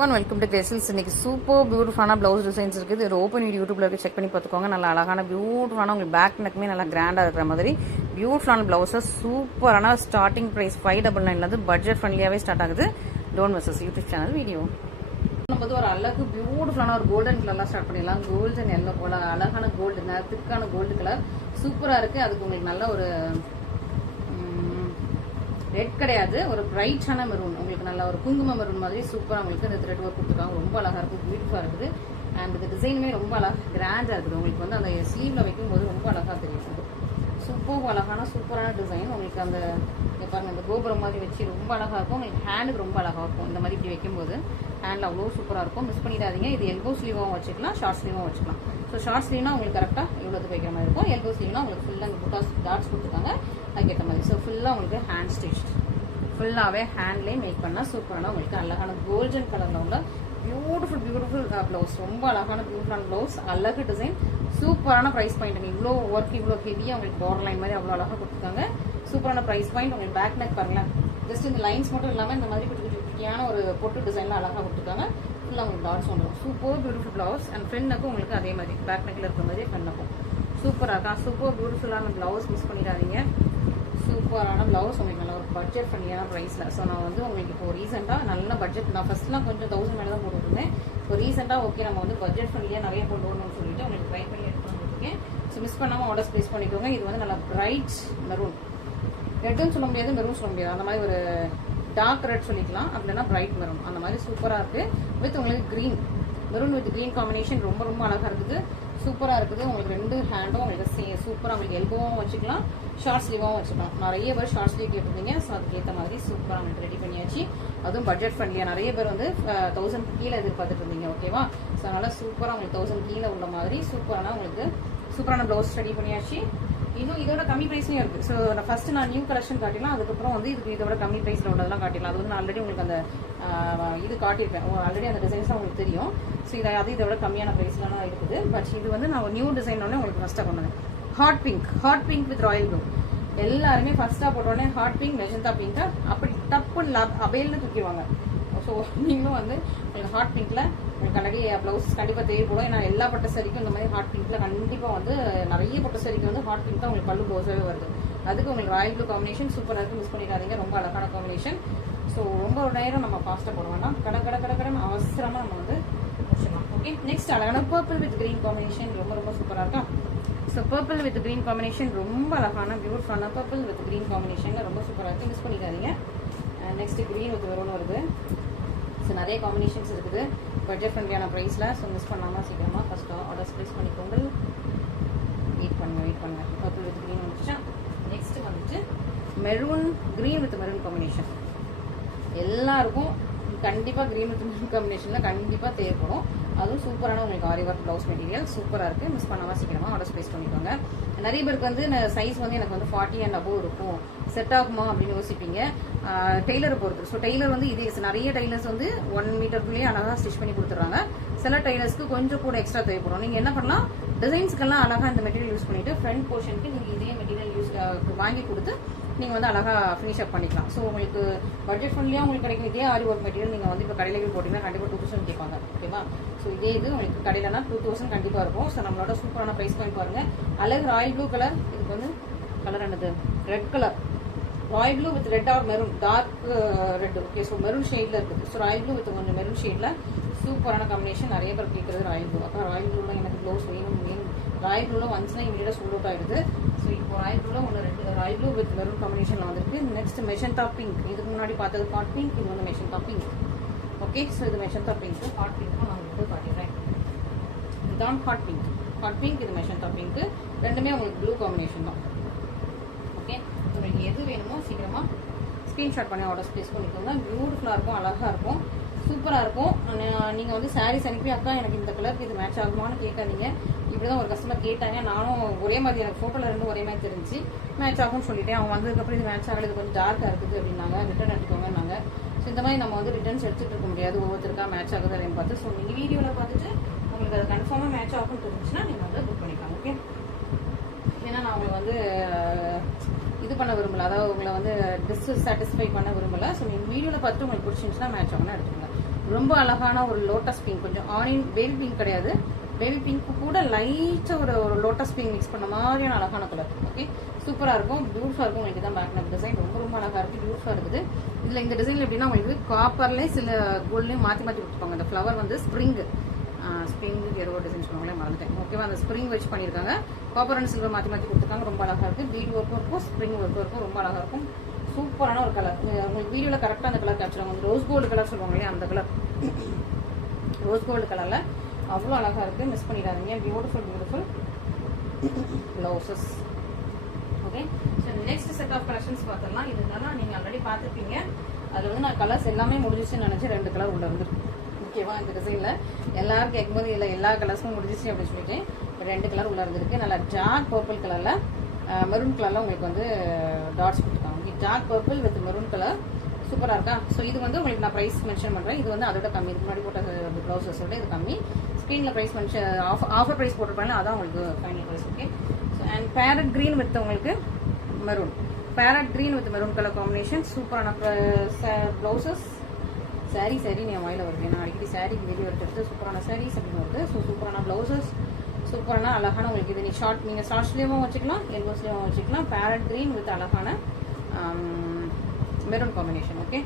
Welcome to கிரேசல்ஸ். இன்னைக்கு super பியூட்டிஃபுல்லான blouse designs இருக்குது. இது ஓப்பன் வீடியோ யூடியூப்ல இருக்கு, செக் பண்ணி பார்த்துக்கோங்க. நல்லா அழகான பியூட்டிஃபுல்லான உங்களுக்கு பேக் நெக்குமே நல்லா கிராண்டாக இருக்கிற மாதிரி பியூட்டிஃபுல்லான ப்ளவுஸஸ் சூப்பரான ஸ்டார்டிங் ப்ரைஸ் 599 பட்ஜெட் ஃப்ரெண்ட்லியாகவே ஸ்டார்ட் ஆகுது. Don't miss us YouTube channel video. நம்ம வந்து ஒரு அழகு பியூட்டிஃபுல்லான ஒரு கோல்டன் கலர்லாம் ஸ்டார்ட் பண்ணிடலாம். கோல்டன் எல்லோ போல அழகான கோல்டு, திக்கான கோல்டு கலர் சூப்பராக இருக்குது. அதுக்கு உங்களுக்கு நல்ல ஒரு ரெட் கிடையாது, ஒரு பிரைட்டான மெரூன், உங்களுக்கு நல்ல ஒரு குங்கும மெரூன் மாதிரி சூப்பராக உங்களுக்கு இந்த த்ரெட் ஒர்க் கொடுத்துருக்காங்க. ரொம்ப அழகாக இருக்கும், பியூட்டிஃபுல்லாக இருக்குது. அண்ட் இந்த டிசைனுமே ரொம்ப அழகாக கிராண்டாக இருக்குது. உங்களுக்கு வந்து அந்த ஸ்லீவ்ல வைக்கும்போது ரொம்ப அழகாக தெரியும். சூப்பர் அழகான சூப்பரான டிசைன். உங்களுக்கு அந்த பாருங்க, இந்த கோபுரம் மாதிரி வச்சு ரொம்ப அழகாக இருக்கும். உங்களுக்கு ஹேண்டுக்கு ரொம்ப அழகாக இருக்கும். இந்த மாதிரி இப்படி வைக்கும்போது ஹேண்டில் அவ்வளோ சூப்பராக இருக்கும். மிஸ் பண்ணிடாதீங்க. இது எல்போ ஸ்லீவாகவும் வச்சுக்கலாம், ஷார்ட் ஸ்லீவாகவும் வச்சுக்கலாம். ஸோ ஷார்ட் ஸ்லீவ்னா உங்களுக்கு கரெக்டாக இவ்வளோது வைக்கிற மாதிரி இருக்கும். எல்போ ஸ்லீவ்னா உங்களுக்கு ஃபுல்லாக இந்த புட்டாஸ் டாட்ஸ் கொடுத்துருக்காங்க, அதுக்கேற்ற மாதிரி. ஸோ ஃபுல்லாக உங்களுக்கு ஹேண்ட் ஸ்டிச், ஃபுல்லாகவே ஹேண்ட்லேயே மேக் பண்ணால் சூப்பரான உங்களுக்கு அழகான கோல்டன் கலரில் உள்ள பியூட்டிஃபுல் ப்ளவுஸ். ரொம்ப அழகான பியூட்டிஃபுல்லான ப்ளவுஸ், அழகு டிசைன், சூப்பரான ப்ரைஸ் பாயிண்ட். இவ்வளோ ஒர்க் இவ்வளோ ஹெவியாக உங்களுக்கு பார்டர் லைன் மாதிரி அவ்வளோ அழகாக கொடுத்துருக்காங்க. சூப்பரான ப்ரைஸ் பாயிண்ட். உங்களுக்கு பேக் நெக் பாருங்களேன், ஜஸ்ட் இந்த லைன்ஸ் மட்டும் இல்லாமல் இந்த மாதிரி குட்டி குட்டியான ஒரு பொட்டு டிசைன்லாம் அழகாக கொடுத்துருக்காங்க. ஃபுல்லாக உங்களுக்கு டாட்ஸ் வந்துடும். Super beautiful blouse. And front நெக்கும் உங்களுக்கு அதே மாதிரி பேக் நெக்கில் இருக்கிற மாதிரி ஃப்ரண்ட் நெக்கும் சூப்பராக இருக்கா. சூப்பர் பியூட்டிஃபுல்லான ப்ளவுஸ், மிஸ் பண்ணிடாதீங்க. சூப்பரான ப்ளவுஸ் உங்களுக்கு நல்ல ஒரு பட்ஜெட் ஃப்ரெண்ட்லியான ப்ரைஸில். ஸோ நான் வந்து உங்களுக்கு இப்போ ரீசெண்டாக நல்ல பட்ஜெட், நான் ஃபஸ்ட்லாம் கொஞ்சம் 1000 மேலே தான் போட்டுருந்தேன். இப்போ ரீசெண்டாக ஓகே நம்ம வந்து பட்ஜெட் ஃப்ரெண்ட்லியாக நிறைய கொண்டு வரணும்னு சொல்லிட்டு உங்களுக்கு ட்ரை பண்ணி எடுத்து வந்துருக்கேன். ஸோ மிஸ் பண்ணாமல் ஆர்டர்ஸ் ப்ளேஸ் பண்ணிக்கோங்க. இது வந்து நல்லா பிரைட் மெரூன், ரெட்டுன்னு சொல்ல முடியாது, மெரூன் சொல்ல முடியாது, அந்த மாதிரி ஒரு டார்க் ரெட் சொல்லிக்கலாம், அப்படின்னா பிரைட் மெரூன், அந்த மாதிரி சூப்பராக இருக்குது. வித் உங்களுக்கு green, maroon with green combination ரொம்ப ரொம்ப அழகாக இருக்குது, சூப்பராக இருக்குது. உங்களுக்கு ரெண்டு ஹேண்டும் உங்களுக்கு சூப்பராக உங்களுக்கு எல்போவும் வச்சுக்கலாம், ஷார்ட் ஸ்லீவாகவும் வச்சுக்கலாம். நிறைய பேர் ஷார்ட் ஸ்லீவ் கேட்டிருந்தீங்க. ஸோ அதுக்கேற்ற மாதிரி சூப்பராக உங்களுக்கு ரெடி பண்ணியாச்சு. அதுவும் பட்ஜெட் ஃப்ரெண்ட்லியாக. நிறைய பேர் வந்து 1000 கீழே எதிர்பார்த்துட்டு இருந்தீங்க, ஓகேவா? ஸோ அதனால் சூப்பராக உங்களுக்கு 1000 கீழே உள்ள மாதிரி சூப்பரான உங்களுக்கு சூப்பரான ப்ளவுஸ் ரெடி பண்ணியாச்சு. இன்னும் இதோட கம்மி ப்ரைஸ்லையும் இருக்குது. ஸோ நான் ஃபஸ்ட்டு நான் நியூ கலெக்ஷன் காட்டிடலாம், அதுக்கப்புறம் வந்து இதுக்கு இதோட கம்மி ப்ரைஸில் உள்ளதெல்லாம் காட்டிடலாம். அது வந்து நான் ஆல்ரெடி உங்களுக்கு அந்த இது காட்டியிருப்பேன், ஆல்ரெடி அந்த டிசைன்ஸ்லாம் உங்களுக்கு தெரியும். ஸோ அது இதோட கம்மியான ப்ரைஸ்லாம் இருக்குது. பட் இது வந்து நான் நியூ டிசைனோடனே உங்களுக்கு ஃபஸ்ட்டாக கொண்டு வந்தேன். Hot pink with Royal blue. எல்லாருமே ஃபஸ்ட்டாக போட்டோடனே ஹாட் பிங்க், மெஜந்தா பிங்க்கை அப்படி டப்புன்னு அபேல்னு தூக்கிடுவாங்க. ஸோ நீங்களும் வந்து உங்களுக்கு ஹாட் பிங்க்கில் உங்களுக்கு அழகிய ப்ளவுஸ் கண்டிப்பாக தேவைப்படும். ஏன்னா எல்லா பட்டு சரிக்கும் இந்த மாதிரி ஹாட் பிங்க்கில் கண்டிப்பாக வந்து நிறைய பட்டு சரிக்கு வந்து ஹாட் பிங்க் தான் உங்களுக்கு பல்லு ப்ளவுஸாகவே வருது. அதுக்கு உங்களுக்கு ராயல் ப்ளூ காம்பினேஷன் சூப்பராக இருக்குது, மிஸ் பண்ணிடாதீங்க. ரொம்ப அழகான காம்பினேஷன். ஸோ ரொம்ப ஒரு நேரம் நம்ம ஃபாஸ்ட்டாக போட வேண்டாம், கடை அவசரமாக நம்ம வந்து முடிச்சிடலாம். ஓகே, நெக்ஸ்ட் அழகான பர்பிள் வித் க்ரீன் காம்பினேஷன் ரொம்ப ரொம்ப சூப்பராக இருக்கா. So purple with green combination ரொம்ப அழகான பியூட்டிஃபுல்லான பர்பிள் வித் க்ரீன் காம்பினேஷனில் ரொம்ப சூப்பராக இருக்குது, மிஸ் பண்ணிடாதீங்க. நெக்ஸ்ட் க்ரீன் வித் வெரோன்னு வருது. ஸோ நிறைய காம்பினேஷன்ஸ் இருக்குது பட்ஜெட் ஃப்ரெண்ட்லியான ப்ரைஸில். ஸோ மிஸ் பண்ணாமல் சீக்கிரமாக ஃபஸ்ட்டு ஆர்டர்ஸ் ப்ளேஸ் பண்ணிக்கோங்க. வெயிட் பண்ணுங்கள். பர்பிள் வித் க்ரீன் வந்துச்சா. நெக்ஸ்ட் வந்துட்டு maroon, green with maroon combination. எல்லாருக்கும் கண்டிப்பாக க்ரீன் வித் மெரூன் காம்பினேஷனில் கண்டிப்பாக தேவைப்படும். அதுவும் சூப்பரான உங்களுக்கு ஆரி ஒர்க் ப்ளவுஸ் மெட்டீரியல் சூப்பராக இருக்குது, மிஸ் பண்ணாமல் சீக்கிரமாக ஆர்டர்ஸ் ப்ளேஸ் பண்ணிக்கோங்க. நிறைய பேருக்கு வந்து சைஸ் வந்து எனக்கு வந்து 40 and above இருக்கும், செட் ஆகுமா அப்படின்னு யோசிப்பீங்க. டெய்லரை பொறுத்து. ஸோ டெய்லர் வந்து இதே நிறைய டெய்லர்ஸ் வந்து 1 மீட்டருக்குள்ளேயே அழகாக ஸ்டிச் பண்ணி கொடுத்துட்றாங்க. சில டெய்லர்ஸ்க்கு கொஞ்சம் கூட எக்ஸ்ட்ரா தேவைப்படும். நீங்கள் என்ன பண்ணலாம், டிசைன்ஸ்க்கெல்லாம் அழகாக இந்த மெட்டீரியல் யூஸ் பண்ணிவிட்டு ஃப்ரண்ட் போர்ஷனுக்கு நீங்கள் இதே மெட்டீரியல் வாங்கி கொடுத்து நீங்கள் வந்து அழகாக ஃபினிஷ் அப் பண்ணிக்கலாம். ஸோ உங்களுக்கு பட்ஜெட் ஃப்ரெண்ட்லியாக உங்களுக்கு கிடைக்கும் இதே ஆரி ஒர்க் மெட்டீரியல் நீங்கள் வந்து இப்போ கடையில் போய் போட்டிங்கன்னா கண்டிப்பாக 2000 கேட்பாங்க, ஓகேவா? ஸோ இதே இது உங்களுக்கு கடையிலனா 2000 கண்டிப்பாக இருக்கும். ஸோ நம்மளோட சூப்பரான ப்ரைஸ் பாயிண்ட் பாருங்கள். அழகு ராயல் ப்ளூ கலர், இதுக்கு வந்து கலர் என்னது, red colour, royal blue with red or maroon, dark red. Okay, so maroon ஷேடில் இருக்குது. ஸோ ராயல் ப்ளூ வித் கொஞ்சம் மெரூன் ஷேடில் சூப்பரான காம்பினேஷன். நிறைய பேர் கேட்குறது ராயல் ப்ளூ. அப்போ ராயல் ப்ளூவில் எனக்கு ப்ளவுஸ் வேணும். ராயல் ப்ளூவில் வந்துச்சுன்னா இமீடியட்டாக சோல்ட் அவுட் ஆகிடுது. ஸோ இப்போ ராயல் ப்ளூவில் ஒன்று ரெண்டு ராயல் ப்ளூ வித் மெரூன் காம்பினேஷனில் வந்துருக்கு. Next magenta pink. இதுக்கு முன்னாடி பார்த்தது ஹாட் பிங்க், இது வந்து மெஜந்தா பிங்க். ஓகே, ஸோ இது மெஜந்தா பிங்க். ஹாட் பிங்க்கும் நான் உங்களுக்கு காட்டிடுறேன். இதுதான் ஹாட் பிங்க், இது மெஜந்தா பிங்க். ரெண்டுமே உங்களுக்கு ப்ளூ காம்பினேஷன் தான். ஓகே, உங்களுக்கு எது வேணுமோ சீக்கிரமாக ஸ்க்ரீன்ஷாட் பண்ணி ஆர்டர்ஸ் ப்ளேஸ் பண்ணிக்கோங்க. பியூட்டிஃபுல்லாக இருக்கும், அழகாக இருக்கும், சூப்பராக இருக்கும். நீங்கள் வந்து சாரீஸ் அனுப்பி அக்கா எனக்கு இந்த கலருக்கு இது மேட்ச் ஆகுமான்னு கேட்காதீங்க. இப்படி தான் ஒரு கஸ்டமர் கேட்டாங்க. நானும் ஒரே மாதிரி எனக்கு ஃபோட்டோவில் இருந்து ஒரே மாதிரி தெரிஞ்சு மேட்ச் ஆகும்னு சொல்லிட்டேன். அவங்க வந்ததுக்கப்புறம் இது மேட்ச் ஆகலை, இது கொஞ்சம் டார்க்காக இருக்குது அப்படின்னாங்க. ரிட்டர்ன் எடுத்துக்கோங்கன்னாங்க. ஸோ இந்த மாதிரி நம்ம வந்து ரிட்டர்ன்ஸ் எடுத்துகிட்டு இருக்க முடியாது, ஒவ்வொருத்தருக்கா மேட்ச் ஆகுது அப்படின்னு பார்த்து. ஸோ நீங்கள் வீடியோவில் பார்த்துட்டு உங்களுக்கு அது கன்ஃபார்மாக மேட்ச் ஆகும்னு தெரிஞ்சுன்னா நீங்கள் வந்து புக் பண்ணிக்கலாம். ஓகே, ஏன்னா நான் உங்களுக்கு வந்து இது பண்ண விரும்பல, அதாவது உங்களை வந்து டிஸ்சாட்டிஸ்ஃபை பண்ண விரும்பல. ஸோ நீங்கள் வீடியோவில் பார்த்துட்டு உங்களுக்கு பிடிச்சிருந்துச்சுன்னா மேட்ச் ஆகும்னா எடுத்துக்கோங்க. ரொம்ப அழகான ஒரு லோட்டஸ் பிங்க், கொஞ்சம் ஆனியன் பேபி பிங்க் கிடையாது, பேபி பிங்க் கூட லைட்டாக ஒரு லோட்டஸ் பிங்க் மிக்ஸ் பண்ண மாதிரியான அழகான கலர். ஓகே, சூப்பராக இருக்கும், பியூட்டிஃபுல்லாக இருக்கும். உங்களுக்கு தான் பேக் நெக் டிசைன் ரொம்ப ரொம்ப அழகாக இருக்குது, பியூட்டிஃபுல்லாக இருக்குது. இதில் இந்த டிசைனில் எப்படின்னா உங்களுக்கு காப்பர்லேயும் சில கோல்ட்லேயும் மாற்றி மாற்றி கொடுத்துருப்பாங்க. அந்த ஃப்ளவர் வந்து ஸ்ப்ரிங்கு ஏதோ டிசைன் சொல்லுவாங்களே மறந்துட்டேன். ஓகேவா, அந்த ஸ்ப்ரிங் வச்சு பண்ணியிருக்காங்க. காப்பர் அண்ட் சில்வர் மாற்றி மாற்றி கொடுத்துருக்காங்க, ரொம்ப அழகாக இருக்குது. பீட் ஒர்க்கும் இருக்கும், ஸ்ப்ரிங் ஒர்க்கும் இருக்கும், ரொம்ப அழகாக இருக்கும். சூப்பரான ஒரு கலர். உங்களுக்கு வீடியோவில் கரெக்டாக அந்த கலர் கேப்சர் ஆகும். ரோஸ் கோல்டு கலர் சொல்லுவாங்க இல்லையா, அந்த கலர் ரோஸ் கோல்டு கலரில் அவ்வளோ அழகாக இருக்குது, மிஸ் பண்ணிடாதீங்க. Beautiful blouses. Okay, so next set of collections பார்த்துடலாம். இதெல்லாம் நீங்கள் ஆல்ரெடி பார்த்துருப்பீங்க. அதில் வந்து நான் கலர்ஸ் எல்லாமே முடிஞ்சிச்சுன்னு நினச்சி 2 கலர் உள்ள வந்துருக்கு. ஓகேவா, இந்த டிசைனில் எல்லாரும் கேட்கும்போது இல்லை எல்லா கலர்ஸும் முடிஞ்சிச்சு அப்படின்னு சொல்லிட்டு 2 கலர் உள்ள இருந்திருக்கு. நல்லா டார்க் பர்பிள் கலரில் மெரூன் கலரில் உங்களுக்கு வந்து டாட்ஸ் கொடுத்துருக்காங்க. Dark purple with maroon colour சூப்பராக இருக்கா. ஸோ இது வந்து உங்களுக்கு நான் ப்ரைஸ் மென்ஷன் பண்ணுறேன். இது வந்து அதோட கம்மி, இதுக்கு முன்னாடி போட்ட ப்ளவுஸஸோட இது கம்மி. ஸ்க்ரீனில் ப்ரைஸ் மென்ஷன் ஆஃபர் ப்ரைஸ் போட்டிருப்பாங்க, அதான் உங்களுக்கு final price. Okay, so and parrot green with உங்களுக்கு maroon, parrot green with maroon colour combination. சூப்பரான ப்ளவுசஸ். சாரி நீ வாயில வருது, ஏன்னா அடிக்கடி சாரி வெளியே எடுத்து சூப்பரான சாரீஸ் அப்படின்னு வருது. ஸோ சூப்பரான ப்ளவுசஸ், சூப்பரான அழகான உங்களுக்கு இது நீங்கள் ஷார்ட் ஸ்லீவும் வச்சுக்கலாம், எல்லோ ஸ்லீவும் வச்சுக்கலாம். பேரட் க்ரீன் வித் அழகான மெரூன் காம்பினேஷன். ஓகே,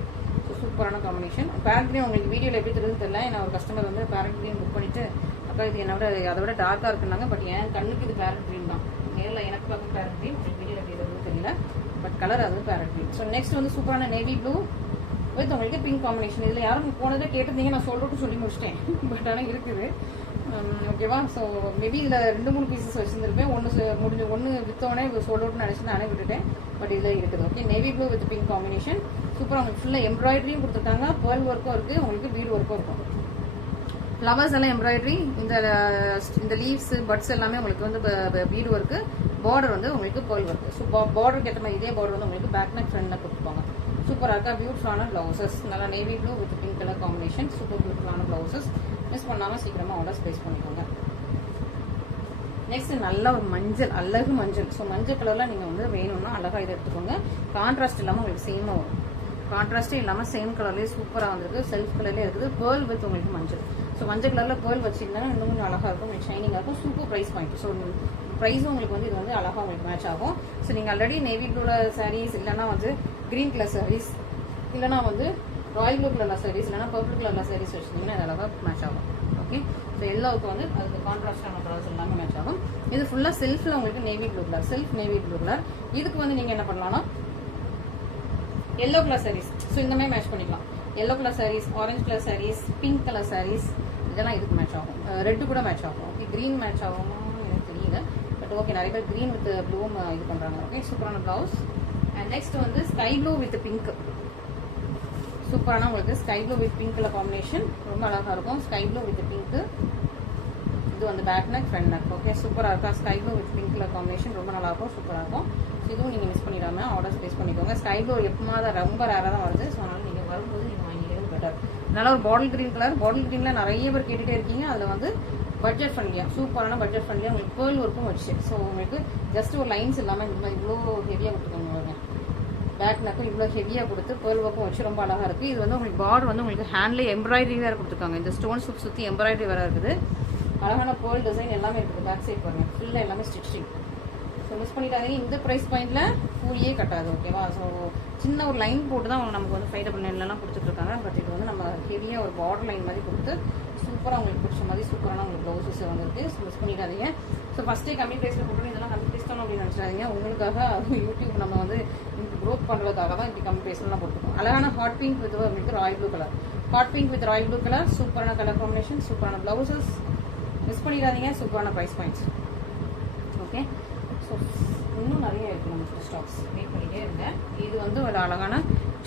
ஸோ சூப்பரான காம்பினேஷன். பேரட் க்ரீன் உங்களுக்கு வீடியோவில் எப்படி தெரியுது தெரியல. ஏன்னா ஒரு கஸ்டமர் வந்து பேரட் க்ரீன் புக் பண்ணிட்டு அக்கா இது என்னோட அதை விட டார்க்காக இருக்குன்னாங்க. பட் என் கண்ணுக்கு இது பேரட் க்ரீன் தான். நேரில் எனக்கு பார்க்கும் பேரட் க்ரீன், உங்களுக்கு வீடியோவில் எப்படி தெரியுது தெரியல, பட் கலர் அது பேரட் க்ரீன். ஸோ நெக்ஸ்ட் வந்து சூப்பரான நேவி ப்ளூ வித் உங்களுக்கு பிங்க் காம்பினேஷன். இதில் யாரும் போனதே கேட்டிருந்தீங்க, நான் சொல்லிட்டு சொல்லி முடிச்சிட்டேன். பட் ஆனால் இருக்குது. ஓகேவா, ஸோ மேபி இதில் 2-3 பீசஸ் வச்சுருந்துருப்பேன். ஒன்று வித்தோடனே சொல்லணும்னு நினச்சி நானே விட்டுட்டேன். பட் இதில் இருக்குது. Okay, navy blue with pink combination சூப்பராக உங்களுக்கு ஃபுல்லாக எம்ப்ராய்டரியும் கொடுத்துருக்காங்க, பேர்ல் ஒர்க்கும் இருக்குது, உங்களுக்கு பீட் ஒர்க்கும் இருக்கும். ஃப்ளவர்ஸ் எல்லாம் எம்ப்ராய்டரி, இந்த லீவ்ஸ் பட்ஸ் எல்லாமே உங்களுக்கு வந்து பீட் ஒர்க்கு, பார்டர் வந்து உங்களுக்கு பேர்ல் ஒர்க்கு. ஸோ பார்டருக்கு ஏற்ற மாதிரி இதே பார்டர் வந்து உங்களுக்கு பேக் நெக் ஃப்ரண்ட்ல கொடுத்துருப்பாங்க. சூப்பராக இருக்கா, பியூட்டிஃபுல்லான ப்ளவுசஸ். நல்லா navy blue with pink colour combination, super பியூட்டிஃபுல்லான ப்ளவுசஸ். மிஸ் பண்ணாமல் சீக்கிரமாக ஆர்டர் ஸ்பேஸ் பண்ணிக்கோங்க. நெக்ஸ்ட் நல்ல ஒரு மஞ்சள், அழகு மஞ்சள். ஸோ மஞ்சள் கலரில் நீங்கள் வந்து வேணும்னா அழகாக இதை எடுத்துக்கோங்க. கான்ட்ராஸ்ட் இல்லாமல் உங்களுக்கு சேமாக வரும், கான்ட்ராஸ்டே இல்லாமல் சேம் கலர்லேயே சூப்பராக வந்துருக்கு, செல்ஃப் கலர்லேயே இருக்குது. பேர்ல் வித் உங்களுக்கு மஞ்சள். ஸோ மஞ்சள் கலரில் பேர்ல் வச்சிங்கன்னா இன்னும் கொஞ்சம் அழகாக இருக்கும், உங்களுக்கு ஷைனிங்காக இருக்கும். Super price point. ஸோ ப்ரைஸும் உங்களுக்கு வந்து இது வந்து அழகாக உங்களுக்கு மேட்ச் ஆகும். ஸோ நீங்கள் ஆல்ரெடி நேவி ப்ளூவில் சாரீஸ், இல்லைனா வந்து க்ரீன் கலர் சாரீஸ், இல்லைனா வந்து ராயல் ப்ளூ கலரில் சாரீஸ், இல்லைனா பர்பிள் கலரில் சாரீஸ் வச்சுருந்தீங்கன்னா அது அழகாக மேட்ச் ஆகும். ஓகே, ஸோ எல்லாவுக்கும் வந்து அதுக்கு கான்ட்ராஸ்டான கலர்ஸ் எல்லாமே மேட்ச் ஆகும். இது ஃபுல்லாக செல்ஃபில் உங்களுக்கு navy blue colour, self navy blue colour. இதுக்கு வந்து நீங்கள் என்ன பண்ணலாம்னா எல்லோ கலர் சாரீஸ், ஸோ இந்த மாதிரி மேட்ச் பண்ணிக்கலாம். Yellow colour saris, orange colour saris, pink colour saris, இதெல்லாம் இதுக்கு மேட்ச் ஆகும். ரெட்டு கூட மேட்ச் ஆகும். ஓகே, க்ரீன் மேட்ச் ஆகும் எனக்கு தெரியல, பட் ஓகே நிறைய பேர் க்ரீன் வித் ப்ளூவும் இது பண்ணுறாங்க. ஓகே, சூப்பரான ப்ளவுஸ். அண்ட் நெக்ஸ்ட் வந்து ஸ்கை ப்ளூ வித் பிங்க். சூப்பரான உங்களுக்கு sky blue with pink colour combination ரொம்ப அழகாக இருக்கும். ஸ்கை ப்ளூ வித் பிங்க், இது வந்து back neck front neck. Okay, சூப்பராக இருக்கா. Sky blue with pink colour combination ரொம்ப நல்லா இருக்கும், சூப்பராக இருக்கும். இதுவும் நீங்கள் மிஸ் பண்ணிடாமல் ஆர்டர் ஸ்பேஸ் பண்ணிக்கோங்க. ஸ்கை ப்ளூ எப்போமா தான் ரொம்ப ரேராக தான் வருது. ஸோ அதனால் நீங்கள் வரும்போது நீங்கள் வாங்கிக்கிறது பெட்டர். நல்லா ஒரு பாட்டில் க்ரீன் கலர், பாட்டில் க்ரீனில் நிறைய பேர் கேட்டுகிட்டே இருக்கீங்க. அதில் வந்து பட்ஜெட் ஃப்ரெண்ட்லியாக, சூப்பரான பட்ஜெட் ஃப்ரெண்ட்லியாக உங்களுக்கு பேர்ல் ஒர்க்கும் வச்சு. ஸோ உங்களுக்கு ஜஸ்ட் ஒரு லைன்ஸ் இல்லாமல் இந்த மாதிரி இவ்வளோ ஹெவியாக கொடுத்துக்கோங்க. பேக் நெக்கும் இவ்வளோ ஹெவியாக கொடுத்து பேர்ல் ஒர்க்கும் வச்சு ரொம்ப அழகாக இருக்குது. இது வந்து உங்களுக்கு பார்டர் வந்து உங்களுக்கு ஹேண்ட்லேயே எம்ப்ராய்டரி வேறு கொடுத்துருக்காங்க. இந்த ஸ்டோன்ஸ் சுற்றி எம்ப்ராய்டரி வேறு இருக்குது. அழகான பேர்ல் டிசைன் எல்லாமே இருக்குது. பேக் சைட் பாருங்கள், ஃபுல்லாக எல்லாமே ஸ்டிச்சிங். So miss பண்ணிட்டாதீங்க. இந்த ப்ரைஸ் பாயிண்டில் கூலியே கட்டாது. ஓகேவா, ஸோ சின்ன ஒரு லைன் போட்டு தான் நமக்கு வந்து 599 கொடுத்துட்ருக்காங்க. பட் இது வந்து நம்ம ஹெவியாக ஒரு பார்டர் லைன் மாதிரி கொடுத்து சூப்பராக உங்களுக்கு பிடிச்ச மாதிரி சூப்பரான உங்களுக்கு ப்ளவுஸஸ் வந்துருக்கு. ஸோ மிஸ் பண்ணிடாதீங்க. ஸோ ஃபஸ்ட்டே கம்மி ப்ரைஸில் போட்டு இதெல்லாம் கம்மி ப்ரைஸ் தான் அப்படின்னு நினச்சிடாதீங்க. உங்களுக்காக யூடியூப் நம்ம வந்து க்ரோத் பண்ணுறதுக்காக தான் இப்படி கம்மி ப்ரைஸ்லாம் போட்டுருக்கோம். அழகான ஹாட் பிங்க் வித் உங்களுக்கு Royal blue colour, hot pink with Royal blue colour, சூப்பரான கலர் காம்பினேஷன், சூப்பரான ப்ளவுசஸ். மிஸ் பண்ணிடாதீங்க, சூப்பரான ப்ரைஸ் பாயிண்ட்ஸ். ஓகே, ஸோ இன்னும் நிறைய இருக்குது நமக்கு ஸ்டாக்ஸ், வெயிட் பண்ணிகிட்டே இருந்தேன். இது வந்து ஒரு அழகான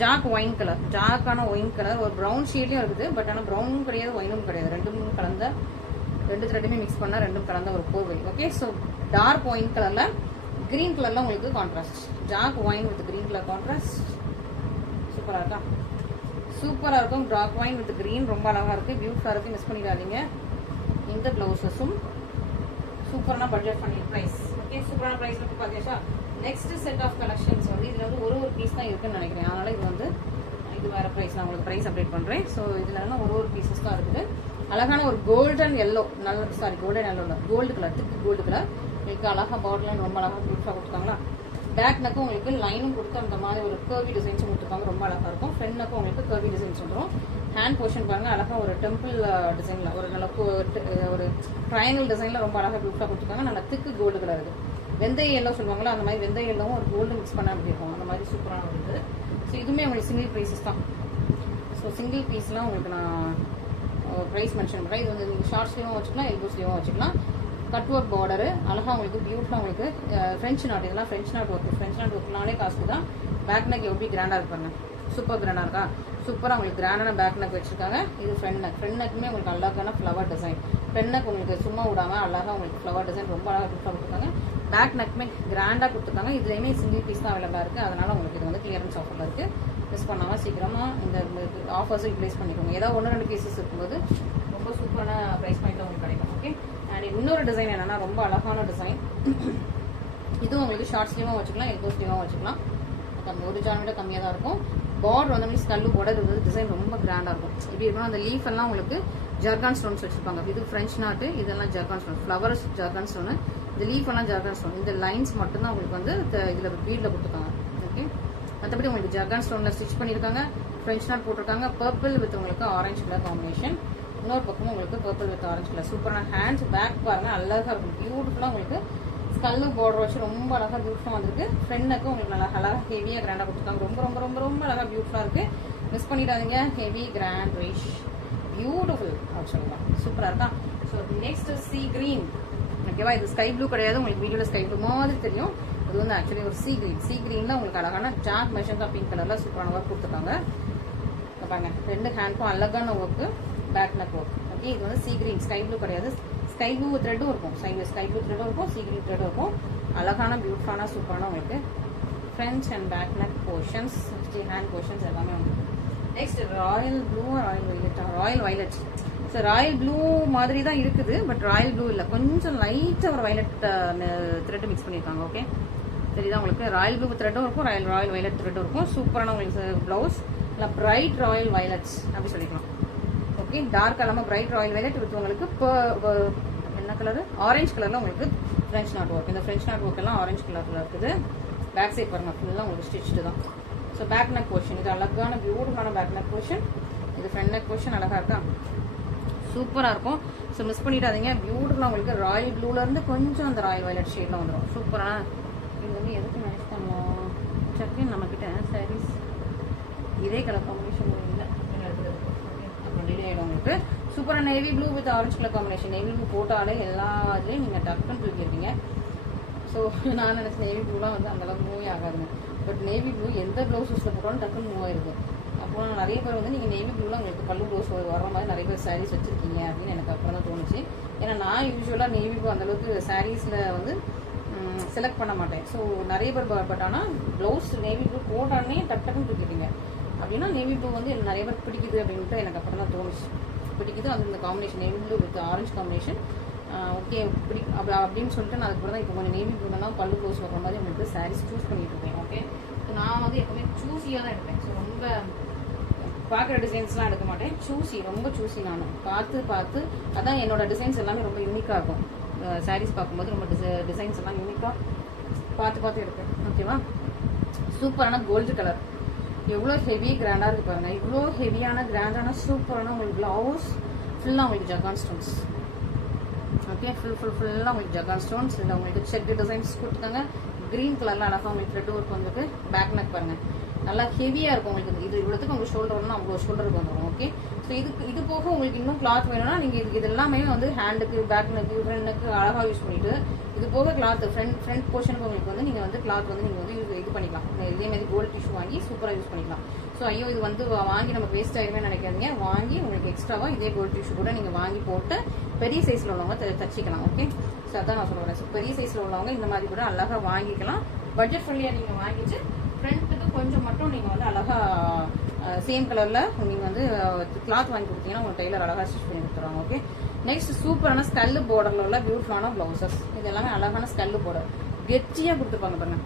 ஜாக் ஒயின் கலர், ஜாக்கான ஒயின் கலர், ஒரு ப்ரௌன் ஷேட்லேயும் இருக்குது. பட் ஆனால் ப்ரௌனும் கிடையாது, ஒயினும் கிடையாது, ரெண்டும் கலந்த, ரெண்டு த்ரெட்டுமே மிக்ஸ் பண்ணால் ரெண்டும் கலந்த ஒரு கோவை. ஓகே, ஸோ டார்க் ஒயின் கலரில் க்ரீன் கலரில் உங்களுக்கு கான்ட்ராஸ்ட், ஜாக் wine with green colour contrast. சூப்பராக இருக்கா, சூப்பராக இருக்கும். டார்க் ஒயின் வித் க்ரீன் ரொம்ப அழகாக இருக்குது, பியூட்டிஃபுல்லாக இருக்குது. மிஸ் பண்ணிடாதீங்க. இந்த ப்ளவுஸஸும் சூப்பரான பட்ஜெட் பண்ணி ப்ரைஸ். ஓகே, சூப்பரான ப்ரைஸ் பார்த்தீங்களா. நெக்ஸ்ட் செட் ஆஃப் கலெக்ஷன்ஸ் வந்து இதில் வந்து ஒரு பீஸ் தான் இருக்குன்னு நினைக்கிறேன். அதனால் இது வந்து இது வேற ப்ரைஸ், நான் உங்களுக்கு ப்ரைஸ் அப்டேட் பண்ணுறேன். ஸோ இதில் ஒரு பீசஸ் தான் இருக்குது. அழகான ஒரு கோல்டன் எல்லோ, நல்ல கோல்டன் எல்லோ இல்லை, கோல்டு கலர், திக்கு கோல்டு கலர். உங்களுக்கு அழகாக பார்டர்லைன் ரொம்ப அழகாக பியூட்டிஃபுல்லாக கொடுத்துருக்காங்களா. பேக் நக்கும் உங்களுக்கு லைனும் கொடுத்து அந்த மாதிரி ஒரு கர்வி டிசைன்ஸ் கொடுத்துருக்காங்க, ரொம்ப அழகாக இருக்கும். ஃப்ரண்ட் நக்கும் உங்களுக்கு கர்வி டிசைன்ஸ் வந்துடும். ஹேண்ட் போர்ஷன் பாருங்க, அழகாக ஒரு டெம்பிள் டிசைனில் ஒரு நல்ல ஒரு ட்ரையாங்கிள் டிசைனில் ரொம்ப அழகாக பியூட்டிஃபுல்லாக கொடுத்துருக்காங்க. நல்ல திக்கு கோல்டு கலர் இருக்குது. வெந்தய எல்லோ சொல்லுவாங்களா, அந்த மாதிரி வெந்தய எல்லோவும் ஒரு கோல்டு மிக்ஸ் பண்ண அப்படி இருக்கும், அந்த மாதிரி சூப்பரான இருக்குது. ஸோ இதுவுமே உங்களுக்கு சிங்கிள் ப்ரைஸஸ் தான். ஸோ சிங்கிள் பீஸ்லாம் உங்களுக்கு நான் ப்ரைஸ் மென்ஷன் பண்ணுறேன். இது வந்து நீங்கள் ஷார்ட் ஸ்லீவும் வச்சுக்கலாம், எல்போ ஸ்லீவும் வச்சுக்கலாம். கட் ஒர்க் பார்டரு அழகாக உங்களுக்கு பியூட்டிஃபுல்லாக உங்களுக்கு ஃப்ரெஞ்ச் நாட், இதெல்லாம் French knot work. French knot ஒர்க்னாலே காஸ்ட் தான். பேக் நெக் எப்படி கிராண்டாக இருப்பாங்க, சூப்பர் கிராண்டாக இருக்கா. சூப்பராக உங்களுக்கு கிராண்டான பேக் நெக் வச்சுருக்காங்க. இது ஃப்ரண்ட் நெக். ஃப்ரண்ட் நெக்குமே உங்களுக்கு அழகான ஃப்ளவர் டிசைன். ஃப்ரண்ட் நெக் உங்களுக்கு சும்மா விடாமல் அழகாக உங்களுக்கு ஃப்ளவர் டிசைன் ரொம்ப அழகாக கொடுத்துருக்காங்க. பேக் நெக்குமே கிராண்டாக கொடுத்துருக்காங்க. இதுலேயுமே சிங்கிள் பீஸ் தான் அவைலபிளாக இருக்குது. அதனால் உங்களுக்கு இது வந்து கிளியரன்ஸ் ஆஃபரில் இருக்குது. மிஸ் பண்ணாமல் சீக்கிரமாக இந்த ஆஃபர்ஸை யூட்டிலைஸ் பண்ணிக்கோங்க. ஏதாவது 1-2 பீசஸ் இருக்கும்போது ரொம்ப சூப்பரான ப்ரைஸ் பாயிண்ட்டில் உங்களுக்கு கிடைக்கும். ஓகே. அண்ட் இன்னொரு டிசைன் என்னன்னா, ரொம்ப அழகான டிசைன். இதுவும் உங்களுக்கு ஷார்ட் ஸ்லீவாக வச்சுக்கலாம், எல்போ ஸ்லீவாக வச்சுக்கலாம். ஒரு ஜான் விட கம்மியாக தான் இருக்கும். பார்டர் வந்து மீன்ஸ் கல்லு பார்டர் வந்து டிசைன் ரொம்ப கிராண்டாக இருக்கும். இப்படி இருக்கணும். அந்த லீஃப் எல்லாம் உங்களுக்கு ஜர்கான் ஸ்டோன்ஸ் வச்சிருப்பாங்க. இது ஃப்ரெஞ்ச் நாட்டு, இதெல்லாம் zircon stone, flowers zircon stone. இந்த லீஃப் எல்லாம் ஜர்கான் ஸ்டோன். இந்த லைன்ஸ் மட்டும்தான் உங்களுக்கு வந்து இதில் பீடில் கொடுத்துருக்காங்க. ஓகே. மற்றபடி உங்களுக்கு ஜர்கான் ஸ்டோனில் ஸ்டிச் பண்ணியிருக்காங்க. ஃப்ரெஞ்ச் நாட் போட்டிருக்காங்க. பர்பிள் வித் உங்களுக்கு ஆரஞ்சு கலர் காம்பினேஷன். இன்னொரு பக்கமும் உங்களுக்கு பர்பிள் வித் ஆரஞ்சு கலர். சூப்பரான ஹேண்ட்ஸ். பேக் பாருங்க, அழகாக இருக்கும். பியூட்டிஃபுல்லாக உங்களுக்கு ஸ்கல்லு பார்டர் வச்சு ரொம்ப அழகாக பியூட்டிஃபுல்லாக வந்திருக்கு. ஃப்ரெண்டுக்கும் உங்களுக்கு நல்லா அழகாக ஹெவியாக கிராண்டாக கொடுத்துருக்காங்க. ரொம்ப ரொம்ப ரொம்ப ரொம்ப அழகாக பியூட்டிஃபுல்லாக இருக்குது. மிஸ் பண்ணிடாதீங்க. ஹெவி கிராண்ட் ரிச் பியூட்டிஃபுல் அப்படின்னு சொல்லலாம். சூப்பராக இருக்கா. So next C green. ஓகேவா. இது ஸ்கை ப்ளூ கிடையாது. உங்களுக்கு வீடியோவில் ஸ்கை ப்ளூ மாதிரி தெரியும். இது வந்து ஆக்சுவலி ஒரு சி கிரீன். சி கிரீனில் உங்களுக்கு அழகான ஜாக் மெஷன்கா பிங்க் கலரில் சூப்பரான ஒர்க் கொடுத்துருக்காங்க. பாருங்க, 2 ஹேண்ட்க்கும் அழகான work, back neck work. Okay. இது வந்து சி கிரீன், ஸ்கை ப்ளூ கிடையாது. ஸ்கை ப்ளூ த்ரெட்டும் இருக்கும், ஸ்கை ப்ளூ த்ரெட்டும் இருக்கும், சி கிரீன் த்ரெட்டும் இருக்கும். அழகான பியூட்டிஃபுல்லான சூப்பரான உங்களுக்கு front and back neck portions, hand portions எல்லாமே உங்களுக்கு. Next royal blue, royal violet. Royal violet. So royal blue மாதிரி தான் இருக்குது, பட் ராயல் ப்ளூ இல்லை, கொஞ்சம் லைட்டாக ஒரு வைலட் த்ரெட் மிக்ஸ் பண்ணியிருக்காங்க. ஓகே. சரிதான். உங்களுக்கு ராயல் ப்ளூ த்ரெட்டும் இருக்கும், ராயல் வைலட் த்ரெட்டும் இருக்கும். சூப்பரான உங்களுக்கு ப்ளவுஸ். இல்லை பிரைட் ராயல் வைலட்ஸ் அப்படி சொல்லிக்கலாம். ஓகே. டார்க் இல்லாமல் பிரைட் ராயல் வைலட் வித் உங்களுக்கு என்ன கலர், ஆரஞ்சு கலரில் உங்களுக்கு ஃப்ரெஞ்ச் நாட் ஒர்க். இந்த ஃப்ரெஞ்ச் நாட் ஒர்க் எல்லாம் ஆரஞ்சு கலரில் இருக்குது. பேக் சைட் பாருங்க, ஃபுல்லாக உங்களுக்கு ஸ்டிச்சு தான். ஸோ பேக் நெக் போர்ஷன், இது அழகான பியூட்டிஃபுல்லான பேக் நெக் போர்ஷன். இது ஃப்ரண்ட் நெக் போர்ஷன் அழகாக இருக்கா, சூப்பராக இருக்கும். ஸோ மிஸ் பண்ணிடாதீங்க. பியூட்டிஃபுல்லாக உங்களுக்கு ராயல் ப்ளூலேருந்து கொஞ்சம் அந்த ராயல் வைலட் ஷேடில் வந்துடும். சூப்பரான. இது வந்து எதுக்கு மேட்ச் பண்ணலாம் சக்கின் நம்மக்கிட்ட சாரீஸ் இதே கலர் காம்பினேஷன் இல்லை அப்புறம் டிலே ஆகிடும் உங்களுக்கு. சூப்பராக navy blue with orange colour combination. Navy blue போட்டாலே எல்லா இதுலேயும் நீங்கள் டக்குன்னு தூக்கிடுவீங்க. ஸோ நான் நினச்சேன் நேவி ப்ளூலாம் வந்து அந்தளவுக்கு மூவே ஆகாதுங்க. பட் நேவி ப்ளூ எந்த ப்ளவுஸஸில் போட்டாலும் டக்குன்னு மூவ் ஆயிருது. அப்போ நிறைய பேர் வந்து நீங்கள் நேவி ப்ளூலாம் உங்களுக்கு பல்லு ப்ளவுஸ் வர மாதிரி நிறைய பேர் சாரீஸ் வச்சுருக்கீங்க அப்படின்னு எனக்கு அப்புறம் தான் தோணுச்சு. ஏன்னா நான் யூஸ்வலாக நேவி ப்ளூ அந்தளவுக்கு சாரீஸில் வந்து செலக்ட் பண்ண மாட்டேன். ஸோ நிறைய பேர் பட் ஆனால் ப்ளவுஸ் நேவி ப்ளூ போட்டாலே டக்குன்னு தூக்கிட்டீங்க அப்படின்னா நேவி ப்ளூ வந்து நிறைய பேர் பிடிக்குது அப்படின்ட்டு எனக்கு அப்புறம் தான் தோணுச்சு. பிடிக்குது அது இந்த combination navy blue with orange combination. Okay அப்படின்னு சொல்லிட்டு நான் அதுக்கு தான் இப்போ கொஞ்சம் நேவி ப்ளூலாம் பல்லு ப்ளவுஸ் வர மாதிரி உங்களுக்கு சாரீஸ் சூஸ் பண்ணிட்டு இருக்கேன். ஓகே. ஸோ நான் வந்து எப்பவுமே சூஸியாக தான் எடுப்பேன். ஸோ ரொம்ப பார்க்குற டிசைன்ஸ்லாம் எடுக்க மாட்டேன். ரொம்ப சூஸி நான் பார்த்து அதான் என்னோட டிசைன்ஸ் எல்லாமே ரொம்ப யூனிக்காக இருக்கும். சாரீஸ் பார்க்கும்போது ரொம்ப டிசைன்ஸ் எல்லாம் யூனிக்காக பார்த்து எடுப்பேன். ஓகேவா. சூப்பரான கோல்டு கலர், எவ்வளோ ஹெவி கிராண்டாக இருக்குது பாருங்கள். இவ்வளோ ஹெவியான கிராண்டான சூப்பரான உங்களுக்கு ப்ளவுஸ் ஃபுல்லாக உங்களுக்கு ஜர்கான் ஸ்டோன்ஸ். ஓகே. ஃபுல்லாக உங்களுக்கு ஜர்கான் ஸ்டோன்ஸ். இதில் உங்களுக்கு செக் டிசைன்ஸ் கொடுத்துருக்காங்க. க்ரீன் கலரில் அழகாக உங்களுக்கு த்ரெட் ஒர்க் வந்துருக்கு. பேக் நெக் பாருங்கள், நல்லா ஹெவியாக இருக்கும் உங்களுக்கு. இது இவ்வளோத்துக்கு உங்களுக்கு ஷோல்டர் வரணும், அவ்வளோ ஷோல்டருக்கு வந்துடும். ஓகே. ஸோ இது போக உங்களுக்கு இன்னும் கிளாத் வேணும்னா நீங்கள் இது எல்லாமே வந்து ஹேண்டுக்கு, பேக் நெக்கு, ஃப்ரண்ட் நெக்கு அழகாக யூஸ் பண்ணிவிட்டு இது போக கிளாத் ஃப்ரண்ட் போர்ஷனுக்கு உங்களுக்கு வந்து நீங்கள் வந்து கிளாத் வந்து நீங்கள் வந்து இது பண்ணிக்கலாம். இதேமாதிரி கோல்டு டிஷ்யூ வாங்கி சூப்பராக யூஸ் பண்ணிக்கலாம். ஸோ ஐயோ இது வந்து வாங்கி நம்ம வேஸ்ட் ஆகிடுமே நினைக்காதீங்க. வாங்கி உங்களுக்கு எக்ஸ்ட்ராவாக இதே கோல்டு டிஷ்யூ கூட நீங்கள் வாங்கி போட்டு பெரிய சைஸில் உள்ளவங்க தச்சிக்கலாம். ஓகே. ஸோ அதான் நான் சொல்கிறேன். ஸோ பெரிய சைஸில் உள்ளவங்க இந்த மாதிரி கூட அழகாக வாங்கிக்கலாம். பட்ஜெட் ஃப்ரெண்ட்லியாக நீங்கள் வாங்கிட்டு ஃப்ரண்ட்டுக்கு கொஞ்சம் மட்டும் நீங்கள் வந்து அழகாக சேம் கலரில் நீங்கள் வந்து கிளாத் வாங்கி கொடுத்தீங்கன்னா உங்கள் டெய்லர் அழகாக ஸ்டிச் பண்ணி கொடுத்துருவாங்க. ஓகே. நெக்ஸ்ட் சூப்பரான ஸ்கல்லு பார்டரில் உள்ள பியூட்டிஃபுல்லான ப்ளவுசஸ். இது எல்லாமே அழகான ஸ்கல்லு பார்டர் கெட்டியாக கொடுத்துருப்பாங்க பாருங்க.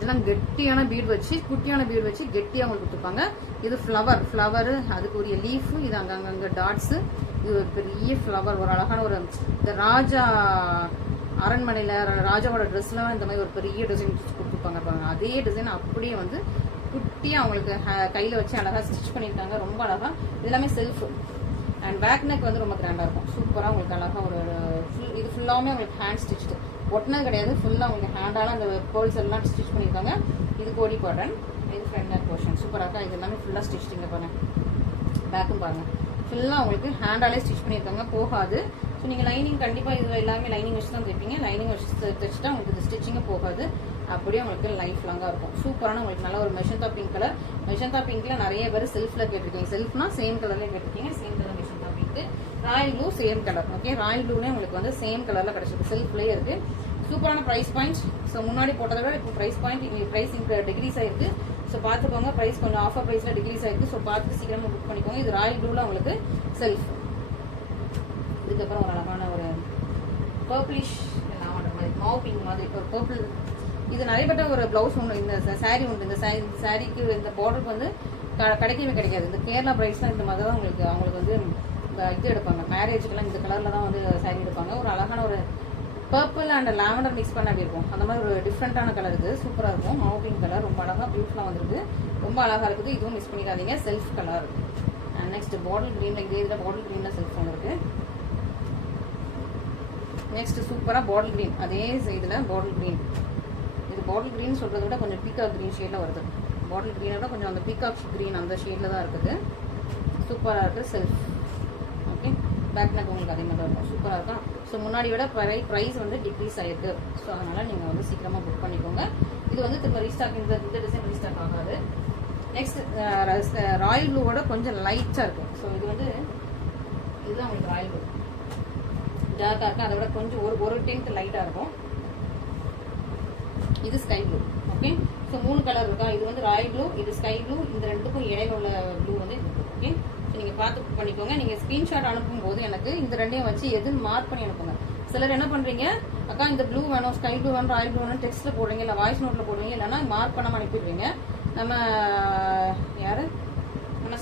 இதெல்லாம் கெட்டியான பீட் வச்சு குட்டியான பீட் வச்சு கெட்டியாக உங்களுக்கு கொடுத்துருப்பாங்க. இது ஃப்ளவர் அதுக்குரிய லீஃபு, இது அங்கங்க டாட்ஸு, இது ஒரு பெரிய ஃப்ளவர், ஒரு அழகான ஒரு இந்த ராஜா அரண்மனையில் ராஜாவோட ட்ரெஸ்லாம் இந்த மாதிரி ஒரு பெரிய டிசைன் கொடுத்துருப்பாங்க பாருங்க. அதே டிசைன் அப்படியே வந்து குட்டியாக அவங்களுக்கு கையில் வச்சு அழகாக ஸ்டிச் பண்ணியிருக்காங்க. ரொம்ப அழகாக எல்லாமே செல்ஃப். அண்ட் பேக் நெக் வந்து ரொம்ப கிராண்டாக இருக்கும். சூப்பராக உங்களுக்கு அழகாக ஒரு இது ஃபுல்லாகவே உங்களுக்கு ஹேண்ட் ஸ்டிச்சு, ஒட்டினது கிடையாது, ஃபுல்லாக உங்களுக்கு ஹேண்டால அந்த பேர்ல்ஸ் எல்லாம் ஸ்டிச் பண்ணியிருக்காங்க. இது கோடி பாட்டன், இது ஃப்ரண்ட் நெக் போர்ஷன். சூப்பராக இது எல்லாமே ஃபுல்லாக ஸ்டிச்சிங்க பாருங்க. பேக்கும் பாருங்க, ஃபுல்லாக உங்களுக்கு ஹேண்டாலே ஸ்டிச் பண்ணியிருக்காங்க, போகாது. ஸோ நீங்கள் லைனிங் கண்டிப்பாக இது எல்லாமே லைனிங் வச்சு தான் தைப்பீங்க. லைனிங் வச்சு தைச்சிட்டா உங்களுக்கு இது ஸ்டிச்சிங்கும் போகாது, அப்படியே உங்களுக்கு லைஃப் லாங்காக இருக்கும். சூப்பரான உங்களுக்கு நல்ல ஒரு மெஜந்தா பிங்க் கலர். மெஜந்தா பிங்க்ல நிறைய பேர் செல்ஃப்ல கேட்டிருக்கீங்க. செல்ஃப்னா சேம் கலர்லேயே கேட்டிருக்கீங்க. Same colour magenta pink. Royal blue same colour. Okay, royal ப்ளூலேயே உங்களுக்கு வந்து சேம் கலர்ல கிடைச்சிருக்கு. செல்ஃப்லேயே இருக்கு. சூப்பரான ப்ரைஸ் பாயிண்ட். ஸோ முன்னாடி போட்டதை விட இப்போ ப்ரைஸ் பாயிண்ட் ப்ரைஸ் டிகிரீஸ் ஆயிருக்கு. ஸோ பார்த்துக்கோங்க, ப்ரைஸ் கொஞ்சம் ஆஃபர் ப்ரைஸ்ல டிகிரீஸ் ஆயிருக்கு. ஸோ பார்த்து சீக்கிரமா புக் பண்ணிக்கோங்க. இது ராயல் ப்ளூல உங்களுக்கு செல்ஃப். இதுக்கப்புறம் ஒரு அழகான ஒரு பர்பிளிஷ் மாவு பிங்க் மாதிரி ஒரு பர்பிள். இது நிறைய பேட்ட ஒரு பிளவுஸ் ஒன்று, இந்த சாரீ உண்டு. இந்த சாரீக்கு இந்த பார்டருக்கு வந்து கிடைக்கவே கிடைக்காது. இந்த கேரளா பிரைஸ்லாம் இந்த மாதிரி தான் அவங்களுக்கு வந்து இது எடுப்பாங்க. மேரேஜுக்கெல்லாம் இந்த கலர்ல தான் வந்து சாரீ எடுப்பாங்க. ஒரு அழகான ஒரு பர்பிள் அண்ட் லாவெண்டர் மிக்ஸ் பண்ண அப்படி இருக்கும். அந்த மாதிரி ஒரு டிஃப்ரெண்டான கலர் இது. சூப்பராக இருக்கும். மாவு பிங்க் கலர் ரொம்ப அழகாக பியூட்டிஃபுல்லாக வந்துருக்கு. ரொம்ப அழகாக இருக்குது. இதுவும் மிஸ் பண்ணிடாதீங்க. Self colour. அண்ட் நெக்ஸ்ட் பாட்டில் கிரீன்ல, இதே இதில் பாட்டில் கிரீன்ல செல்ஃப் ஒன்று இருக்கு. நெக்ஸ்ட் சூப்பராக பாட்டில் கிரீன், அதே சைடில் பாட்டில் கிரீன். இது பாட்டில் கிரீன் சொல்கிறத விட கொஞ்சம் பீகாக் கிரீன் ஷேடில் வருது. பாட்டில் கிரீனை விட கொஞ்சம் அந்த பீகாக் கிரீன் அந்த ஷேடில் தான் இருக்குது. சூப்பராக இருக்குது. செல்ஃப். ஓகே, பேக் நெக் உங்களுக்கு அதே மாதிரி இருக்கும். சூப்பராக இருக்கும். ஸோ முன்னாடி விட ப்ரைஸ் வந்து டிக்ரீஸ் ஆகிருக்கு. ஸோ அதனால் நீங்கள் வந்து சீக்கிரமாக புக் பண்ணிக்கோங்க. இது வந்து திரும்ப ரீஸ்டாக், இந்த டிசைன் ரீஸ்டாக் ஆகாது. நெக்ஸ்ட் ராயல் ப்ளூவோட கொஞ்சம் லைட்டாக இருக்கும். ஸோ இது வந்து இதுதான் உங்களுக்கு ராயல் ப்ளூ. டார்க்காக இருக்கும், அதை விட கொஞ்சம் ஒரு டென்த் லைட்டாக இருக்கும். இது sky blue. Okay, so 3 colour இருக்கா. இது வந்து ராயல் ப்ளூ, இது ஸ்கை ப்ளூ, இந்த ரெண்டுக்கும் இடையில உள்ள ப்ளூ வந்து இது. ஓகே, ஸோ நீங்கள் பார்த்து புக் பண்ணிக்கோங்க. நீங்கள் ஸ்க்ரீன்ஷாட் அனுப்பும்போது எனக்கு இந்த ரெண்டையும் வச்சு எதுன்னு மார்க் பண்ணி அனுப்புங்க. சிலர் என்ன பண்ணுறீங்க, அக்கா இந்த ப்ளூ வேணும், ஸ்கை ப்ளூ வேணும், ராயல் ப்ளூ வேணும் டெக்ஸ்ட்டில் போடுறீங்க, இல்லை வாய்ஸ் நோட்டில் போடுறீங்க, இல்லைன்னா மார்க் பண்ணாமல் அனுப்பிடுவீங்க. நம்ம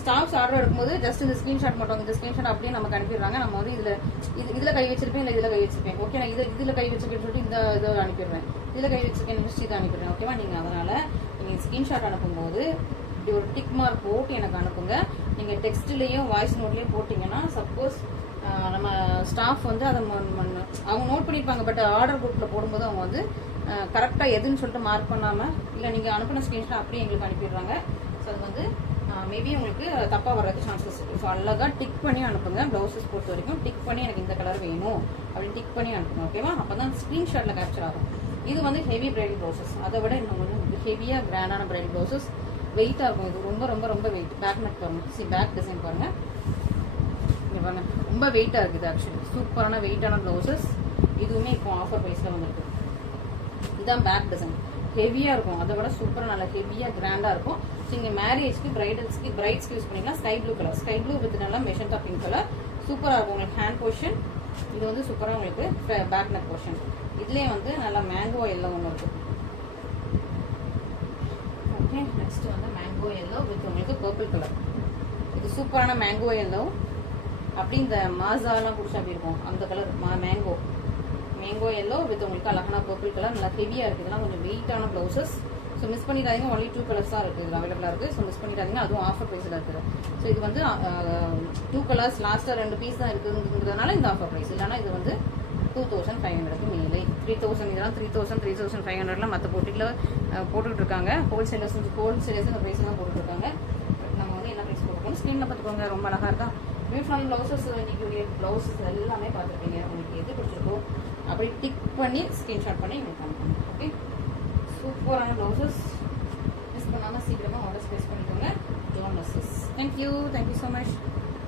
ஸ்டாஃப்ஸ் ஆர்டர் எடுக்கும்போது ஜஸ்ட் இந்த ஸ்க்ரீன்ஷாட் மட்டும், இந்த ஸ்க்ரீன்ஷாட் அப்படியே நமக்கு அனுப்பிடுறாங்க. நம்ம வந்து இதில் கை வச்சிருப்பேன், இல்லை இதில் கை வச்சிருப்பேன். ஓகே, நான் இதில் கை வச்சிருக்கேன்னு சொல்லிட்டு இந்த இதை அனுப்பிடுறேன். இதில் கை வச்சிருக்கேன் ஜஸ்ட் இதை அனுப்பிடுறேன். ஓகேவா, நீங்கள் அதனால் நீங்கள் ஸ்க்ரீன்ஷாட் அனுப்பும்போது இப்படி ஒரு டிக் மார்க் போட்டு எனக்கு அனுப்புங்க. நீங்கள் டெக்ஸ்ட்லேயும் வாய்ஸ் நோட்லேயும் போட்டிங்கன்னா சப்போஸ் நம்ம ஸ்டாஃப் வந்து அதை அவங்க நோட் பண்ணியிருப்பாங்க. பட் ஆர்டர் குரூப்பில் போடும்போது அவங்க வந்து கரெக்டாக எதுன்னு சொல்லிட்டு மார்க் பண்ணாமல், இல்லை நீங்கள் அனுப்பின ஸ்க்ரீன்ஷாட் அப்படியே எங்களுக்கு அனுப்பிடுறாங்க. ஸோ அது வந்து மேபி உங்களுக்கு தப்பாக வர்றதுக்கு சான்சஸ் இருக்குது. ஸோ அழகாக டிக் பண்ணி அனுப்புங்க. ப்ளவுஸஸ் பொறுத்த வரைக்கும் டிக் பண்ணி எனக்கு இந்த கலர் வேணும் அப்படின்னு டிக் பண்ணி அனுப்புங்க. ஓகேவா, அப்போ தான் ஸ்க்ரீன்ஷாட்டில் கேப்சர் ஆகும். இது வந்து ஹெவி பிரைடல் ப்ளவுசஸ். அதை விட இன்னும் கொஞ்சம் ஹெவியாக கிராண்டான பிரைடல் ப்ளவுசஸ். வெயிட்டாக இருக்கும். இது ரொம்ப ரொம்ப ரொம்ப வெயிட். பேக் நெக் பாருங்க, பேக் டிசைன் பாருங்கள். இங்கே பாருங்க, ரொம்ப வெயிட்டாக இருக்குது. ஆக்சுவலி சூப்பரான வெயிட்டான ப்ளவுசஸ். இதுவுமே இப்போ ஆஃபர் ப்ரைஸில் வந்துருக்கு. இதுதான் பேக் டிசைன். ஹெவியாக இருக்கும். அதை விட சூப்பராக நல்லா ஹெவியாக கிராண்டாக இருக்கும். ஸோ இங்கே மேரேஜ்க்கு பிரைட்ஸ்க்கு யூஸ் பண்ணிக்கலாம். Sky blue colour, sky blue with நல்லா மெஜந்தா பிங்க் கலர். சூப்பராக இருக்கும் உங்களுக்கு ஹேண்ட் போர்ஷன். இது வந்து சூப்பராக உங்களுக்கு பேக் நெக் போர்ஷன். இதுலேயே வந்து நல்லா மேங்கோ எல்லோ ஒன்று இருக்குது. ஓகே, நெக்ஸ்ட் வந்து மேங்கோ எல்லோ வித் உங்களுக்கு பர்பிள் கலர். இது சூப்பரான மேங்கோ எல்லோ. அப்படி இந்த மாசாலாம் குடிச்சா அப்படி இருக்கும் அந்த கலர். மேங்கோ எல்லோ வித் உங்களுக்கு அழகான பர்பிள் கலர். நல்லா ஹெவியாக இருக்குது. இதெல்லாம் கொஞ்சம் வெயிட்டான ப்ளவுசஸ். ஸோ மிஸ் பண்ணிடாதீங்க. ஒன்லி 2 கலர்ஸ் தான் இருக்குது, இதில் அவைலபிளாக இருக்குது. ஸோ மிஸ் பண்ணிடாதீங்க. அதுவும் ஆஃபர் ப்ரைஸில் இருக்குது. ஸோ இது வந்து 2 கலர்ஸ் லாஸ்ட்டாக 2 பீஸ் தான் இருக்குங்கிறதுனால இந்த ஆஃபர் ப்ரைஸ். இல்லைனா இது வந்து 2500க்கு மேலே. 3000 இதெல்லாம் 3000 3500லாம் மற்ற போட்டியில் போட்டுக்கிட்டு இருக்காங்க. ஹோல்சேலர்ஸ் இந்த ப்ரைஸ் தான் போட்டுருக்காங்க. நம்ம வந்து என்ன ப்ரைஸ் போட்டுருக்கோம் ஸ்க்ரீனில் பார்த்துக்கோங்க. ரொம்ப அழகாக இருக்கா. பியூட்டிஃபுல்லான ப்ளவுசஸ். இன்றைக்கி ப்ளவுசஸ் எல்லாமே பார்த்துருப்பீங்க. உங்களுக்கு எது பிடிச்சிருக்கோ அப்படி டிக் பண்ணி ஸ்க்ரீன்ஷாட் பண்ணி எனக்கு அனுப்புங்க. ஓகே, சூப்பரான ப்ளவுசஸ். மிஸ் பண்ணாமல் சீக்கிரமாக ஆர்டர்ஸ் ப்ளேஸ் பண்ணிக்கோங்க. Don't miss this. Thank you so much.